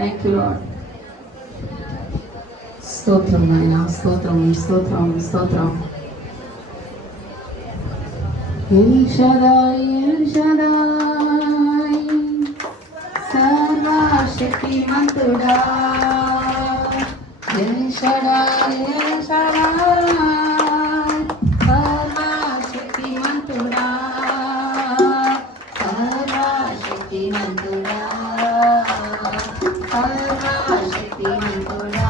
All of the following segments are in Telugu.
Thank you lord. స్తోత్రం నాయన, స్తోత్రం స్తోత్రం స్తోత్రం. ఎల్ షదాయ్ ఎల్ షదాయ్ సర్వశక్తిమంతుడా, ఎల్ షదాయ్ ఎల్ షదాయ్ సర్వశక్తిమంతుడా, సర్వశక్తిమంతుడా, సర్వశక్తిమంతుడా.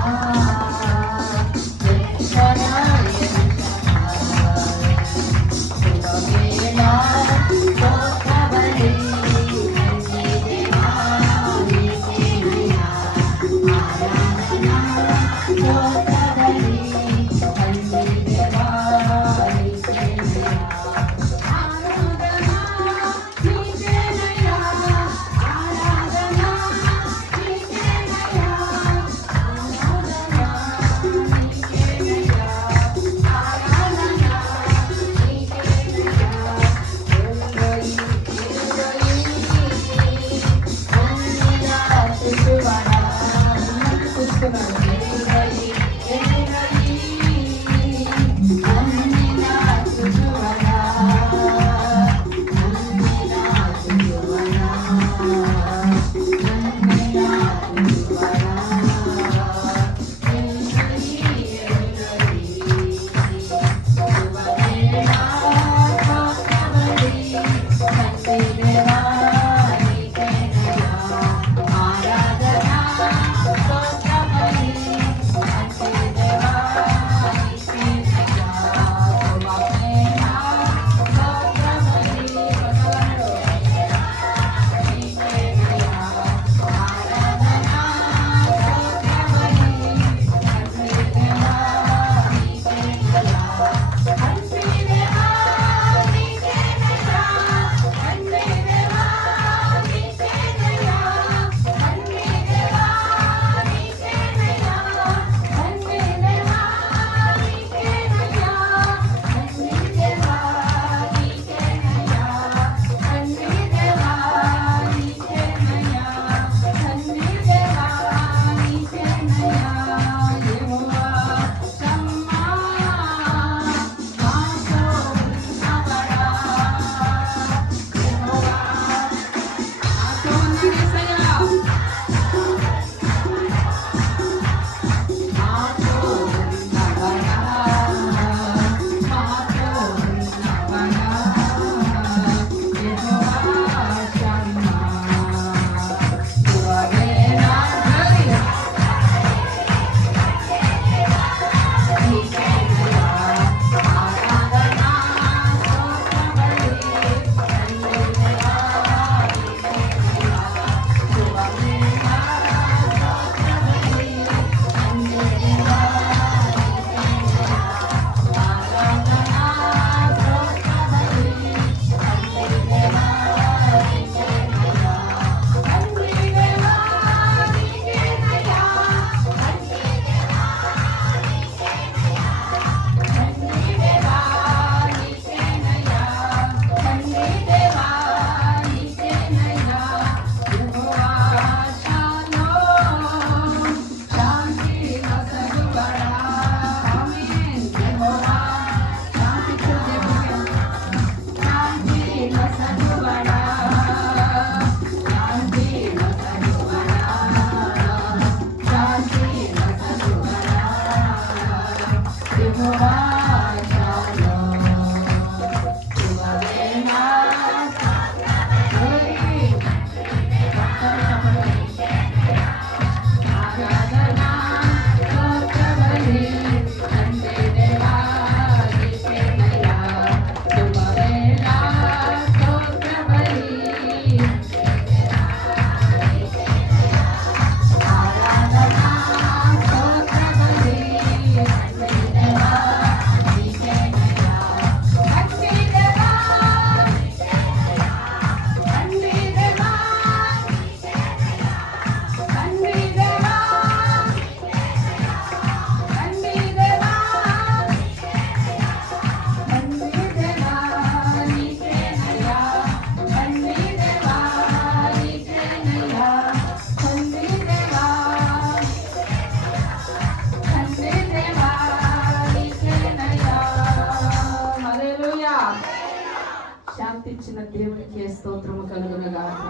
దేవునికి స్తోత్రము కలుగునుగాక.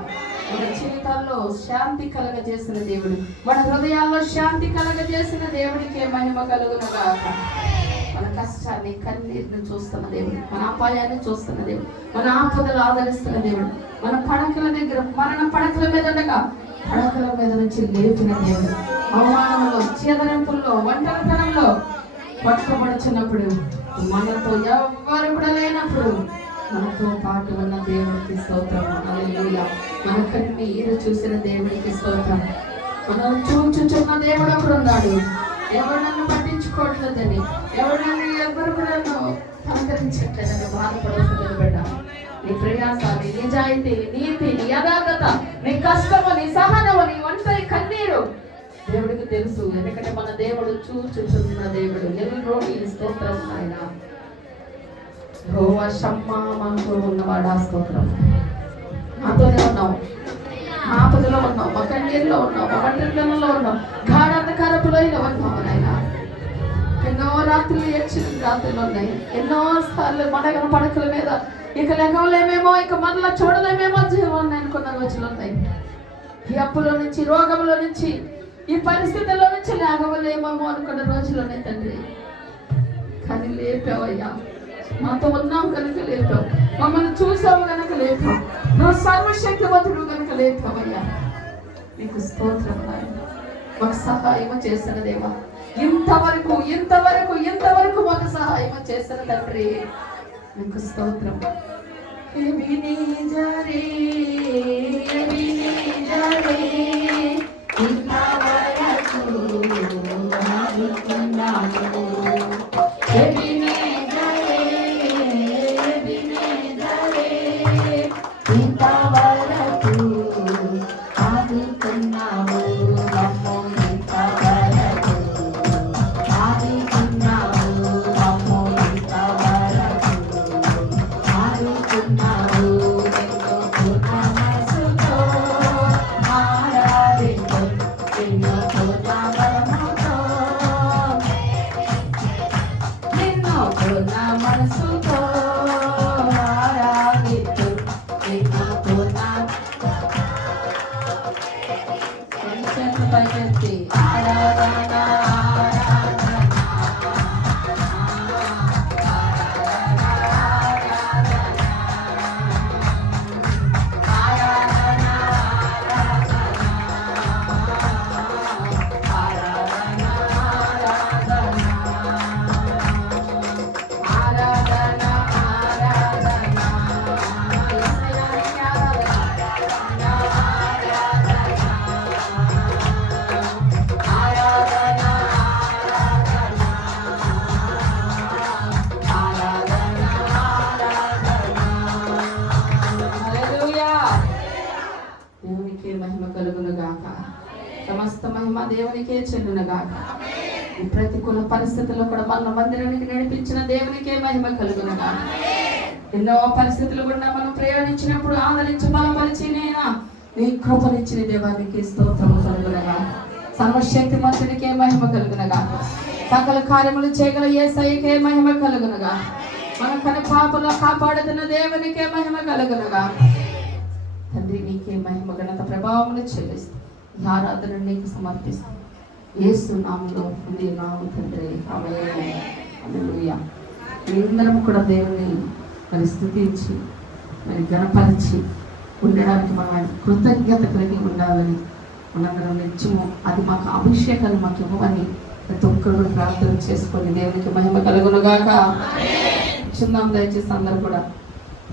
మన జీవితాల్లో శాంతి కలగజేసిన దేవుడు, మన హృదయాల్లో శాంతి కలగజేసిన దేవుడికి మహిమ కలుగునుగాక. మన కష్టాన్ని కన్నీరుని చూస్తున్న దేవుడు, మన అపాయాన్ని చూస్తున్న దేవుడు, మన ఆపదలు ఆదరిస్తున్న దేవుడు, మన పడకల దగ్గర మరణ పడకల మీద ఉండగా పడకల మీద నుంచి లేపిన దేవుడు, అవమానంలో, చేదరింపుల్లో, ఒంటరితనంలో పట్టుబడుచున్నప్పుడు, మనతో ఎవ్వరు కూడా లేనప్పుడు మనతో పాటు ఉన్న దేవుడికి స్తోత్రం. హల్లెలూయా. మన కన్నీరు చూసిన దేవుడికి స్తోత్రం. మనం చూచుచున్న దేవుడు ఒకడు ఉన్నాడు. ఎవరు నన్ను పట్టించుకోవట్లేదని, ఎవరు కూడా పలకరించట్లేదని బాధపడుతుంది బిడ్డ. నీ ప్రయాస, నీ నిజాయితీ, నీ నీతి, నీ యథార్థత, నీ కష్టము, నీ సహనము, నీ ఒంటరి కన్నీరు దేవుడికి తెలుసు. ఎందుకంటే మన దేవుడు చూచుచున్న దేవుడు. ఎల్రోయి స్తోత్రం. ఆయన యెహోవా షమ్మా మనతో ఉన్నవాడా స్తోత్రం. మాతోనే ఉన్నావు, మా ఆపదలో ఉన్నావు, మా కన్నీరులో ఉన్నావు, మా ఒంటరితనంలో ఉన్నావు, గాఢాంధకారపులోయలో ఉన్నావు. ఆయన ఎన్నో రాత్రులు ఏడ్చిన రాత్రులు ఉన్నాయి. ఎన్నో సార్లు మనగన పడకల మీద ఇక లెగవలేమేమో, ఇక మనలో చూడలేమేమో జీవనం అనుకున్న రోజులు ఉన్నాయి. ఈ అప్పులో నుంచి, రోగంలో నుంచి, ఈ పరిస్థితుల్లో నుంచి లేగవలేమో అనుకున్న రోజులు ఉన్నాయి తండ్రి. కానీ లేపావయ్యా, మాతో ఉన్నావు కనుక లేపావు, మమ్మల్ని చూసావు కనుక లేపావు, నువ్వు సర్వశక్తివంతుడు కనుక లేపావయ్యా. నీకు స్తోత్రం. మాకు సహాయం చేసిన దేవా, ఇంతవరకు ఇంతవరకు ఇంతవరకు మాకు సహాయం చేసిన తండ్రి, నీకు స్తోత్రం. సమస్త మహిమ దేవునికే చెల్లునుగాక. ప్రతికూల పరిస్థితుల్లో కూడా మన మందిరానికి నడిపించిన దేవునికే మహిమ కలుగునుగాక. ఎన్నో పరిస్థితులు కూడా మనం ప్రయాణించినప్పుడు ఆదరించి బలపరిచి నేనా నీ కృపనిచ్చిన దేవానికి స్తోత్రము కలుగునగాక. సర్వశక్తిమంతునికే మహిమ కలుగునగాక. సకల కార్యములు చేయగల యేసయ్యకే మహిమ కలుగునగాక. మన కని పాపలో కాపాడుతున్న దేవునికే మహిమ కలుగునగాక. తండ్రి నీకే మహిమ ఘనత ప్రభావములు చెల్లిస్తూ ఆరాధన నీకు సమర్పిస్తాం. యేసు నామములో నామము తండ్రి, ఆమేన్. హల్లెలూయా. మేమందరం కూడా దేవుని మరి స్తుతించి మరి గణపరిచి ఉండడానికి మన కృతజ్ఞత కలిగి ఉండాలని మనందరం నిత్యము అది మాకు అభిషేకాన్ని మాకు ఇవ్వమని ప్రతి ఒక్కరు కూడా ప్రార్థన చేసుకొని దేవునికి మహిమ కలుగునుగాక. చిన్నాం దయచేసి అందరూ కూడా